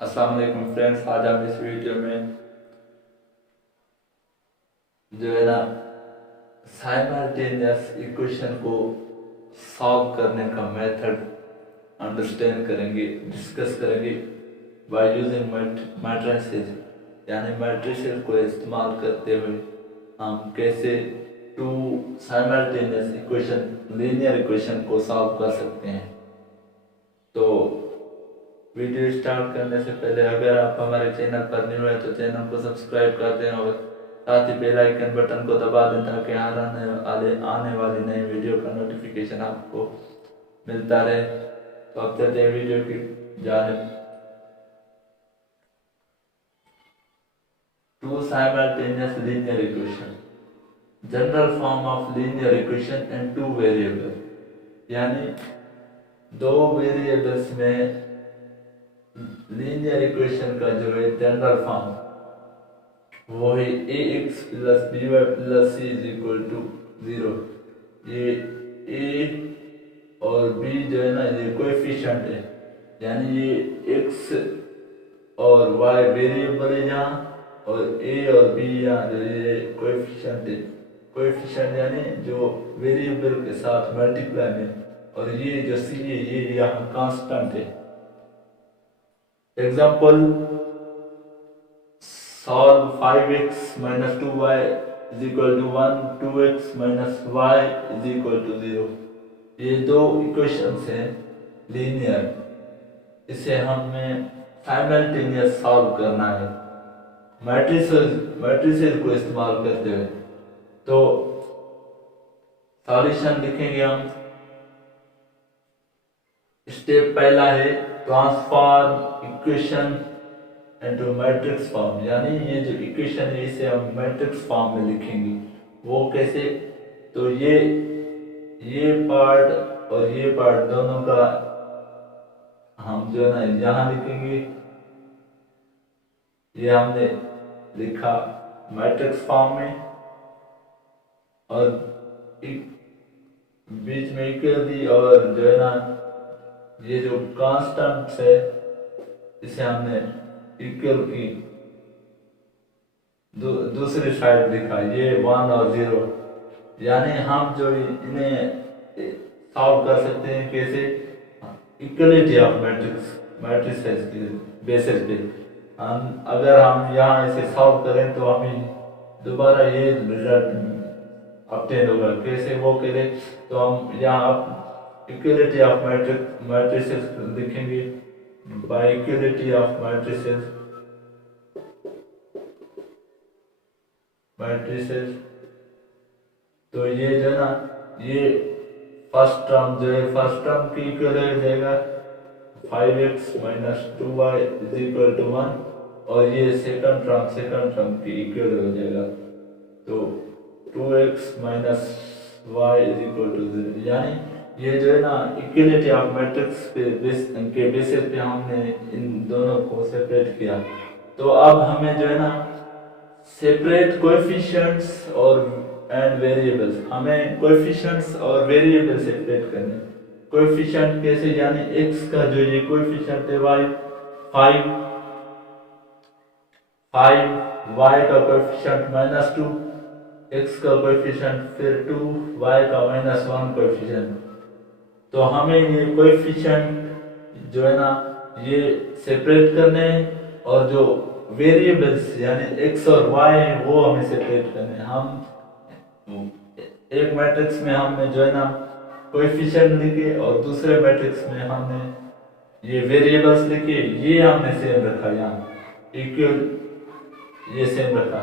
अस्सलाम वालेकुम फ्रेंड्स। आज हम इस वीडियो में जो है ना साइमल्टेनियस इक्वेशन को सॉल्व करने का मेथड अंडरस्टैंड करेंगे, डिस्कस करेंगे बाय यूजिंग मैट्रिसेस, यानी मैट्रिसेस को इस्तेमाल करते हुए हम कैसे two simultaneous equation, linear equation को सॉल्व कर सकते हैं। तो वीडियो स्टार्ट करने से पहले अगर आप हमारे चैनल पर न्यू है तो चैनल को सब्सक्राइब कर दें और साथ ही बेल आइकन बटन को दबा दें ताकि हर आने वाली नई वीडियो का नोटिफिकेशन आपको मिलता रहे। तो अब चलते हैं वीडियो की जानिब। Two simultaneous linear equation, general form of linear equation and two variable, यानी दो वेरिएबल्स में लीनियर इक्वेशन का जो है जनरल फॉर्म वो है ax plus by plus c is equal to 0। ये a और b जो है ना ये कोएफिशिएंट है, यानी ये x और y वेरिएबल है यहाँ, और a और b यहाँ जो ये कोएफिशिएंट है। कोएफिशिएंट यानी जो वेरिएबल के साथ मल्टीप्लाई में, और ये जो c है ये यहाँ कांस्टेंट है। Example, solve 5x minus 2y is equal to 1, 2x minus y is equal to 0। ये दो इक्वेशंस हैं लीनियर, इसे हमें साइमल्टेनियस सॉल्व करना है मैट्रिसेस को इस्तेमाल करते हुए। तो सॉल्यूशन लिखेंगे हम। स्टेप पहला है transform equation into matrix form, यानी ये जो इक्वेशन है इसे हम मैट्रिक्स फॉर्म में लिखेंगे। वो कैसे? तो ये पार्ट और ये पार्ट दोनों का हम जो है ना यहाँ लिखेंगे। ये हमने लिखा मैट्रिक्स फॉर्म में, और बीच में इक्वल दी, और जो है ना ये जो कांस्टेंट है इसे हमने इक्वल की दूसरी साइड लिखा, ये 1 और 0। यानी हम जो इन्हें सॉल्व कर सकते हैं कैसे? इक्वलिटी ऑफ मैट्रिसेस के बेसिस पे। हम अगर हम यहाँ इसे सॉल्व करें तो हमें दोबारा ये रिजल्ट ऑब्टेन होगा। कैसे वो करें? तो हम यहाँ इक्वलिटी ऑफ मैट्रिसेस लिखेंगे। बाय इक्वलिटी ऑफ मैट्रिसेस, तो ये जो ना ये फर्स्ट टर्म जो है फर्स्ट टर्म की इक्वल हो जाएगा 5x minus 2y is equal to 1, और ये सेकंड टर्म की इक्वल हो जाएगा, तो 2x minus y is equal to 0। यानी ये जो है ना इक्वलिटी ऑफ मैट्रिक्स के बेसिस पे हमने इन दोनों को सेपरेट किया। तो अब हमें जो है ना सेपरेट कोएफिशिएंट्स और एंड वेरिएबल्स, हमें कोएफिशिएंट्स और वेरिएबल सेपरेट करने। कोएफिशिएंट कैसे? यानी x का जो ये कोएफिशिएंट है y 5, y का कोएफिशिएंट माइनस 2, x का कोएफिशिएंट फिर 2, y का माइनस 1 कोएफिशिएंट। तो हमें ये कोएफिशिएंट जो है ना ये सेपरेट करने हैं, और जो वेरिएबल्स यानी x और y हैं वो हमें सेपरेट करने हैं। हम एक मैट्रिक्स में हमने जो है ना कोएफिशिएंट लिखे, और दूसरे मैट्रिक्स में हमने ये वेरिएबल्स लिखे, ये हमने सेम रखा, यहाँ इक्वल ये सेम रखा।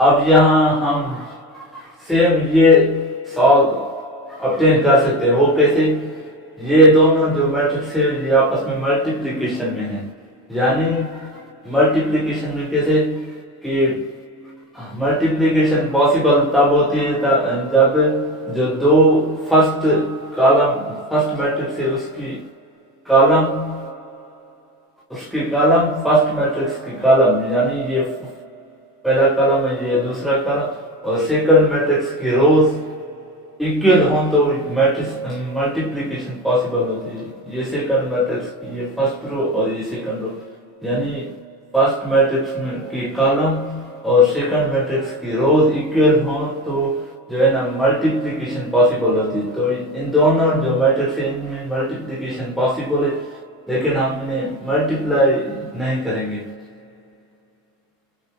अब यहाँ हम सेम ये सॉल्व ऑब्टेन कर सकते हैं। वो कैसे? ये दोनों जो मैट्रिक्स है ये आपस में मल्टीप्लिकेशन में है। यानी मल्टीप्लिकेशन में कैसे कि मल्टीप्लिकेशन पॉसिबल तब होती है जब जो दो फर्स्ट मैट्रिक्स है उसकी कॉलम फर्स्ट मैट्रिक्स की कॉलम, यानी ये पहला कॉलम है ये दूसरा कॉलम, और सेकंड मैट्रिक्स की रोज इक्वल हो तो मल्टीप्लिकेशन पॉसिबल होती है। ये सेकंड मैट्रिक्स की ये फर्स्ट रो और ये सेकंड रो, यानी फर्स्ट मैट्रिक्स की कॉलम और सेकंड मैट्रिक्स की रोज इक्वल हो तो जो है ना मल्टीप्लिकेशन पॉसिबल होती है। तो इन दोनों जो मैट्रिक्स है इनमें मल्टीप्लिकेशन पॉसिबल है, लेकिन हम इन्हें मल्टीप्लाई नहीं करेंगे।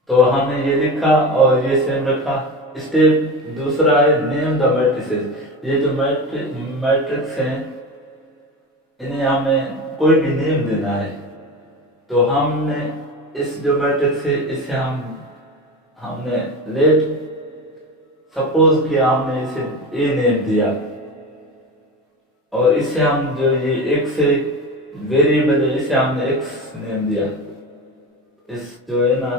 तो हमने ये लिखा और ये सेम रखा। स्टेप दूसरा है नेम द मैट्रिसेस। ये जो मैट्रिक्स हैं इन्हें हमें कोई भी नेम देना है। तो हमने इस जो मैट्रिक्स है इसे हमने लेट सपोज किया, हमने इसे ए नेम दिया और इसे हम जो ये एक्स है वेरिएबल है इसे हमने एक्स नेम दिया। इस जो है ना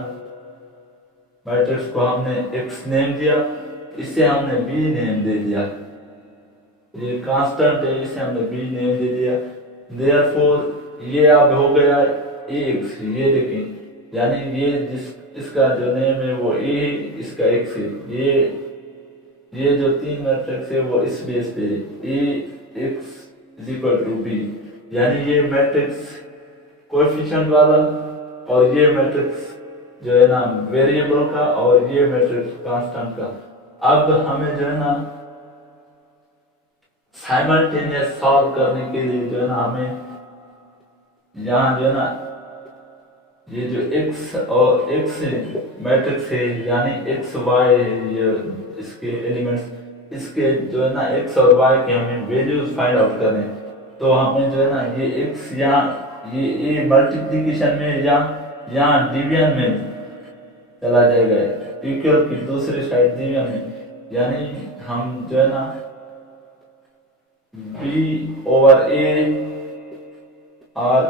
मैट्रिक्स को हमने एक्स नेम दिया, इसे हमने बी नेम दे दिया। ये कांस्टेंट है इसे हमने बी नेम दे दिया। देयरफॉर ये अब हो गया ए एक्स। ये देखिए यानी ये इसका जो नेम है वो ए, इसका एक्स है। ये जो तीन मैट्रिक्स है वो इस बेस पे A X is equal to B, यानी ये मैट्रिक्स कोएफिशिएंट वाला और ये मैट्रिक्स जो है ना वेरिएबल का और ये मैट्रिक्स कांस्टेंट का। अब हमें जो है ना साइमल्टेनियस सॉल्व करने के लिए जो है ना हमें यहाँ जो है ना ये जो x और x मैट्रिक्स है यानी x y ये इसके एलिमेंट्स, इसके जो है ना x और y के हमें वैल्यूज फाइंड आउट करने। तो हमें जो है ना ये x यहाँ ये a मल्टीप्लिकेशन में या यहाँ डिवीजन में चला जाएगा, इक्वल की दूसरी साइड डिवीजन में, यानी हम जो है ना b ओवर a और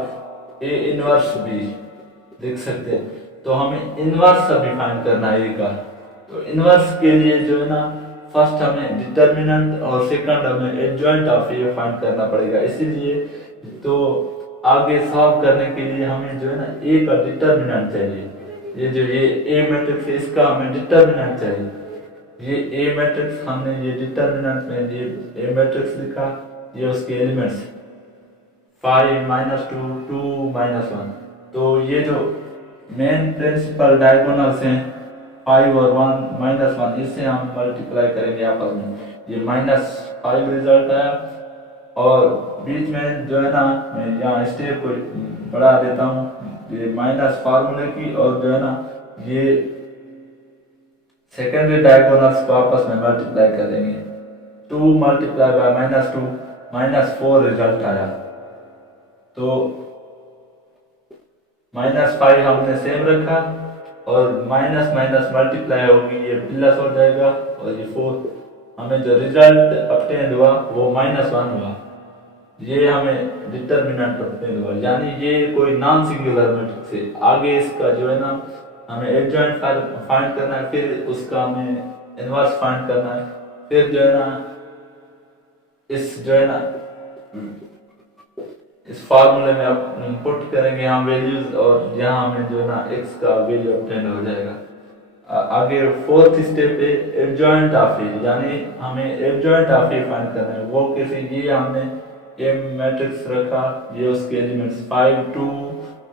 a इनवर्स b देख सकते हैं। तो हमें इनवर्स अभी फाइंड करना है ए का। तो इनवर्स के लिए जो है ना फर्स्ट हमें डिटर्मिनेंट और सेकंड हमें एडजॉइंट ऑफ ए फाइंड करना पड़ेगा। इसीलिए तो आगे सॉल्व करने के लिए हमें जो है ना ए का डिटर्मिनेंट चाहिए। ये जो ये ए मैट्रिक्स है इसका हमें डिटर्मिनेंट चाहिए। ये ए मैट्रिक्स हमने ये डिटर्मिनेंट में ये ए मैट्रिक्स लिखा, ये उसके एलिमेंट्स 5 -2 2 -1। तो ये जो मेन प्रिंसिपल डायगोनल्स हैं 5 और 1 -1 इससे हम मल्टीप्लाई करेंगे आपस में। ये -5 रिजल्ट आया और बीच में जो है ना मैं यहाँ स्टेप को बढ़ा देता हूँ, ये माइनस फार्मूले की और जो है ना ये सेकेंडरी डायगोनल्स को आपस में मल्टीप्लाई करेंगे। 2 मल्टीप्लाई बाय -2 -4 रिजल्ट आया। तो -5 हमने सेम रखा और माइनस माइनस मल्टीप्लाई होगी ये प्लस हो जाएगा और ये 4। हमें जो रिजल्ट ऑब्टेन हुआ वो -1 हुआ। ये हमें डिटर्मिनेंट ऑब्टेन हुआ, यानी ये कोई नॉन सिंगुलर मैट्रिक्स है। आगे इसका जो है ना हमें एडजॉइंट फाइंड करना है, फिर उसका हमें इनवर्स फाइंड करना है, फिर जो है ना इस जो है ना इस फार्मूले में आप पुट करेंगे हम वैल्यूज और यहाँ हमें जो है ना x का वैल्यू ऑब्टेन हो जाएगा। आगे फोर्थ स्टेप है एडजॉइंट ऑफ ए, यानी हमें एडजॉइंट ऑफ ए फाइंड करना है। वो कैसे, ये हमने ए मैट्रिक्स रखा, ये उसके एलिमेंट्स 5 2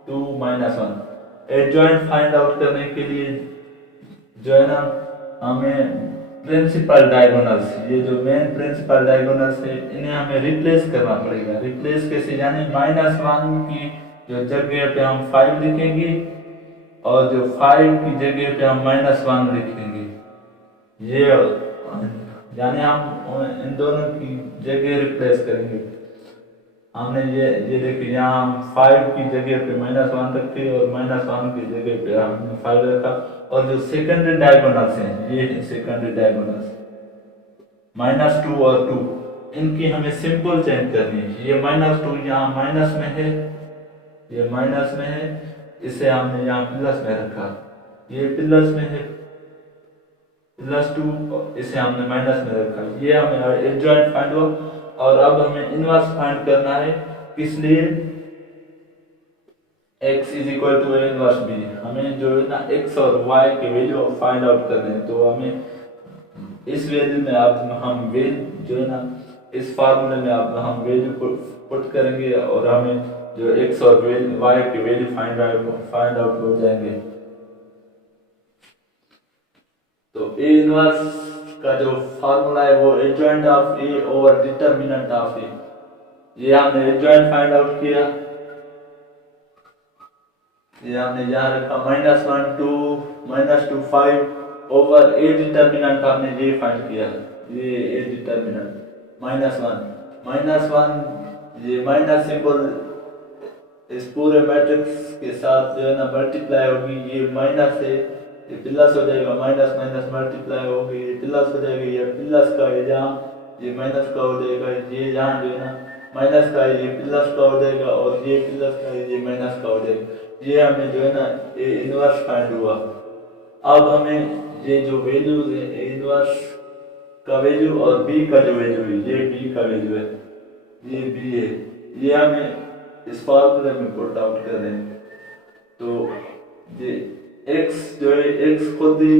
2 -1। एडजॉइंट फाइंड आउट करने के लिए जो है ना हमें प्रिंसिपल डायगोनल्स, ये जो मेन प्रिंसिपल डायगोनल्स है इन्हें हमें रिप्लेस करना पड़ेगा। रिप्लेस कैसे, यानी -1 की जो जगह पे हम 5 लिखेंगे और जो 5 की जगह पे हम -1 लिखेंगे। ये यानी हम इन दोनों की जगह रिप्लेस करेंगे। हमने ये देखिए यहाँ हम 5 की जगह पे -1 रखे और -1 की जगह पे हमने 5 रखा। और जो सेकेंडरी डायगोनल्स हैं ये सेकेंडरी डायगोनल्स -2 और 2, इनकी हमें सिंबल चेंज करनी है। ये -2 यहाँ माइनस में है, ये माइनस में है, इसे हमने यहाँ प्लस में रखा। ये प्लस में है +2, इसे हमने माइनस में रखा। ये हमें एडजॉइंट फाइंड हुआ। और अब हमें इनवर्स फाइंड करना है, इसलिए x is equal to inverse b। हमें जो है ना x और y के वैल्यू फाइंड आउट करने हैं। तो हमें इस वैल्यू में अब हम वैल्यू जो है ना इस फार्मूले में अब हम वैल्यू को पुट करेंगे और हमें जो x और y की वैल्यू फाइंड आउट हो जाएंगे। तो ए इनवर्स का जो फार्मूला है वो adjoint of A over determinant of A, ये हमने एडजॉइंट फाइंड आउट किया। ये हमने यहाँ रखा -1 2 5 ओवर ए डिटर्मिनेंट हमने ये फाइंड किया है, ये ए डिटर्मिनेंट -1 ये माइनस सिंबल इस पूरे मैट्रिक्स के साथ जो है ना मल्टीप्लाई होगी, ये माइनस है ये प्लस हो जाएगा, माइनस माइनस मल्टीप्लाई होगी ये प्लस हो जाएगी, ये प्लस का है जहाँ ये माइनस का हो जाएगा, ये यहाँ जो है ना माइनस का है ये प्लस का हो जाएगा, और ये प्लस का है ये माइनस का हो जाएगा। ये हमें जो है ना ए इनवर्स फाइंड हुआ। अब हमें ये जो वैल्यूज है ए इनवर्स का वैल्यू और बी का जो वैल्यू है, ये बी का वैल्यू है, ये बी है, ये हमें इस फॉर्मूले में पुट आउट कर देंगे। तो ये x जो है x खुद ही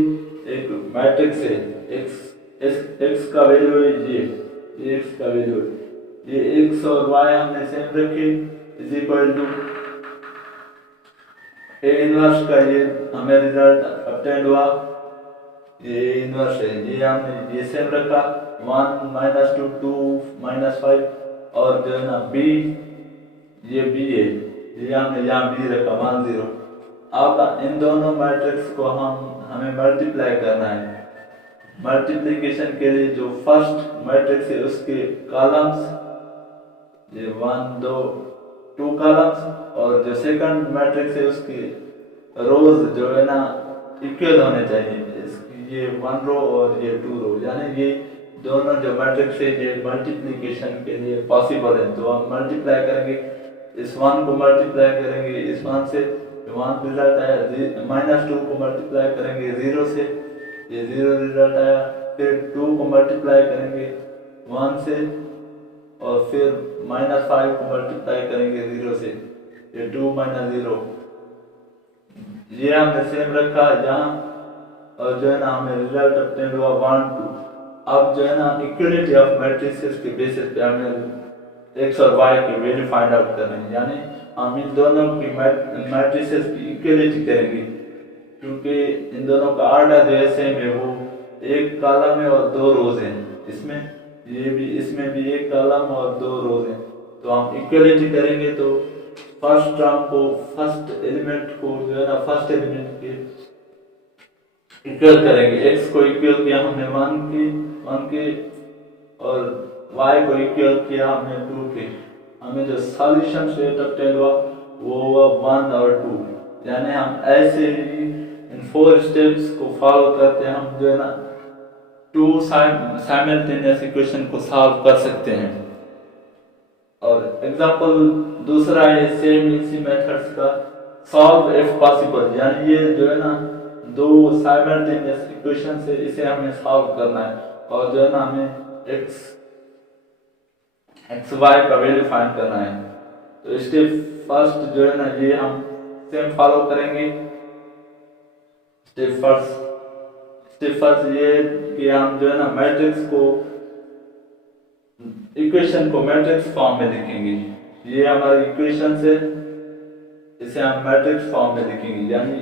एक मैट्रिक्स है, x का वैल्यू है ये x का वैल्यू है, ये x और y हमने सेम रखे is equal to A inverse का ये हमें रिजल्ट ऑब्टेन हुआ, ये इनवर्स है, ये हमने ये सेम रखा 1 -2 2 -5 और जो है ना b ये b है, ये हमने यहाँ b रखा 1 0। अब इन दोनों मैट्रिक्स को हमें मल्टीप्लाई करना है। मल्टीप्लिकेशन के लिए जो फर्स्ट मैट्रिक्स है उसके कॉलम्स ये 1 2 2 कॉलम्स, और जो सेकंड मैट्रिक्स है उसकी रोज जो है ना इक्वल होने चाहिए, ये 1 रो और ये 2 रो, यानी ये दोनों जो मैट्रिक्स है ये मल्टीप्लिकेशन के लिए पॉसिबल है। तो हम मल्टीप्लाई करेंगे, इस 1 को मल्टीप्लाई करेंगे इस 1 से, 1 रिजल्ट आया, -2 को मल्टीप्लाई करेंगे 0 से, ये 0 रिजल्ट आया, फिर 2 को मल्टीप्लाई करेंगे 1 से, और फिर -5 को मल्टीप्लाई करेंगे 0 से, ये 2 -0, ये हमने सेम रखा यहाँ, और जो है ना हमें रिजल्ट ऑब्टेन हुआ 1 2। अब जो है ना इक्वलिटी ऑफ मैट्रिसेस के बेसिस पे हमें x और y की वैल्यू फाइंड आउट करनी है, यानी हम इन दोनों की मैट्रिसेस की इक्वलिटी करेंगे, क्योंकि इन दोनों का ऑर्डर जो है सेम है, वो एक कॉलम है और 2 रोज हैं, इसमें भी एक कॉलम और 2 रोज हैं। तो हम इक्वलिटी करेंगे, तो फर्स्ट टर्म को फर्स्ट एलिमेंट को जो है ना फर्स्ट एलिमेंट के इक्वल करेंगे, x को इक्वल किया हमने 1 के और y को इक्वल किया हमने 2 के, हमें जो सॉल्यूशन सेट ऑब्टेन हुआ वो हुआ 1 और 2, यानी हम ऐसे ही इन 4 स्टेप्स को फॉलो करते हैं, हम जो है ना 2 साइमल्टेनियस इक्वेशन को सॉल्व कर सकते हैं। और एग्जांपल दूसरा है सेम इसी मेथड्स का, सॉल्व इफ पॉसिबल, यानी ये जो है ना 2 साइमल्टेनियस इक्वेशन से इसे हमें सॉल्व करना है, और जो है ना हमें x y का वैल्यू फाइंड करना है। तो स्टेप फर्स्ट जो है ना ये हम सेम फॉलो करेंगे। स्टेप फर्स्ट ये कि हम जो है ना मैट्रिक्स को इक्वेशन को मैट्रिक्स फॉर्म में लिखेंगे, ये हमारी इक्वेशन से इसे हम मैट्रिक्स फॉर्म में लिखेंगे, यानी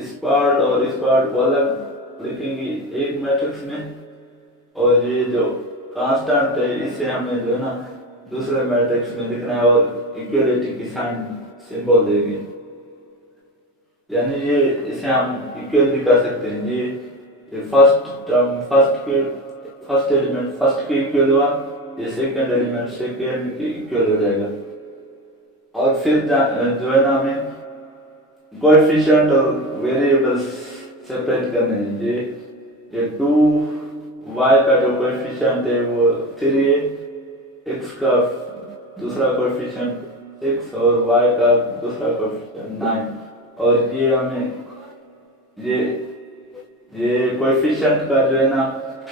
इस पार्ट और इस पार्ट को अलग लिखेंगे एक मैट्रिक्स में, और ये जो कांस्टेंट है इसे हमें जो है ना दूसरे मैट्रिक्स में लिखना है, और इक्वलिटी की साइन सिंबल देंगे, यानी ये इसे हम इक्वल भी कर सकते हैं। ये first term first element first के इक्वल हुआ, ये सेकंड एलिमेंट सेकंड के इक्वल हो जाएगा। और फिर जो है ना हमें कोएफिशिएंट और वेरिएबल्स सेपरेट करने हैं। ये 2y का जो कोएफिशिएंट है वो 3 है, x का दूसरा कोएफिशिएंट 6 और y का दूसरा कोएफिशिएंट 9, और ये हमें ये कोएफिशिएंट का जो है ना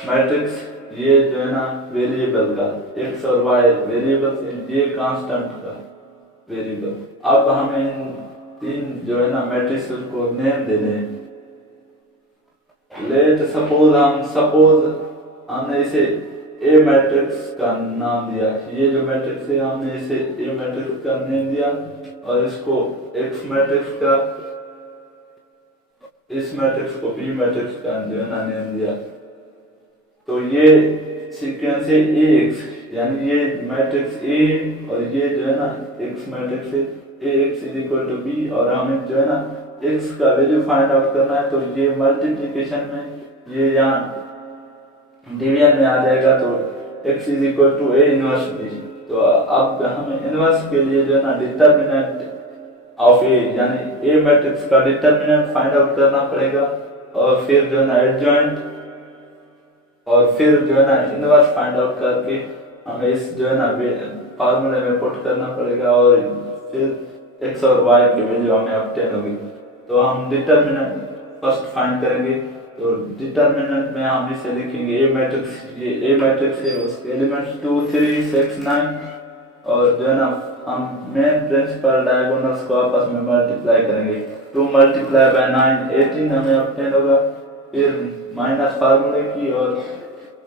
मैट्रिक्स, ये जो है ना वेरिएबल का x और y वेरिएबल, ये कांस्टेंट का वेरिएबल। अब हमें इन 3 जो है ना मैट्रिक्स को नेम दे दें। लेट सपोज हमने इसे ए मैट्रिक्स का नाम दिया। ये जो मैट्रिक्स है हमने इसे ए मैट्रिक्स का नेम दिया और इसको एक्स मैट्रिक्स का, इस मैट्रिक्स को बी मैट्रिक्स का जो है ना नेम दिया। तो ये सीक्वेंस है ए एक्स, यानी ये मैट्रिक्स ए और ये जो है ना एक्स मैट्रिक्स है, A X is equal to B, और हमें जो है ना एक्स का वैल्यू फाइंड आउट करना है। तो ये मल्टीप्लिकेशन में ये यहाँ डिवीजन में आ जाएगा, तो X is equal to A inverse B. तो अब हमें इनवर्स के लिए जो है ना डिटर्मिनेंट ऑफ ए, यानी ए मैट्रिक्स का डिटर्मिनेंट फाइंड आउट करना पड़ेगा, और फिर जो है ना एडजॉइंट, और फिर जो है ना इनवर्स फाइंड आउट करके हमें इस जो है ना फार्मूले में पुट करना पड़ेगा, और फिर एक्स और वाई की वैल्यू हमें ऑब्टेन होगी। तो हम डिटर्मिनेंट फर्स्ट फाइंड करेंगे। तो डिटर्मिनेंट में हम इसे लिखेंगे ए मैट्रिक्स, ये ए मैट्रिक्स है, उसके एलिमेंट्स 2 3 6 9, और जो है ना हम मेन प्रिंसिपल डायगोनल्स को आपस में मल्टीप्लाई करेंगे। 2 मल्टीप्लाई बाय 9 18 हमें ऑब्टेन होगा, फिर माइनस फार्मूले की, और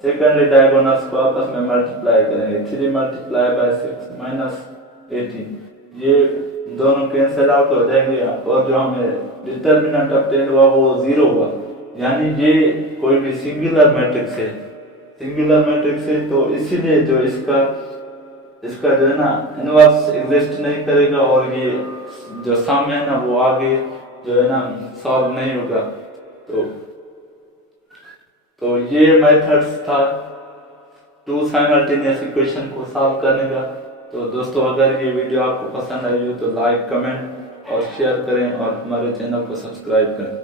सेकेंडरी डायगोनल्स को आपस में मल्टीप्लाई करेंगे। 3 मल्टीप्लाई बाय 6 माइनस 18, ये दोनों कैंसिल आउट हो जाएंगे, और जो हमें डिटर्मिनेंट ऑब्टेन हुआ वो 0 हुआ। यानी ये कोई भी सिंगुलर मैट्रिक्स है, सिंगुलर मैट्रिक्स है, तो इसीलिए जो इसका जो है ना इनवर्स एग्जिस्ट नहीं करेगा, और ये जो सम है ना वो आगे जो है ना सॉल्व नहीं होगा। तो ये मेथड्स था 2 साइमल्टेनियस इक्वेशन को सॉल्व करने का। तो दोस्तों, अगर ये वीडियो आपको पसंद आई हो तो लाइक, कमेंट और शेयर करें, और हमारे चैनल को सब्सक्राइब करें।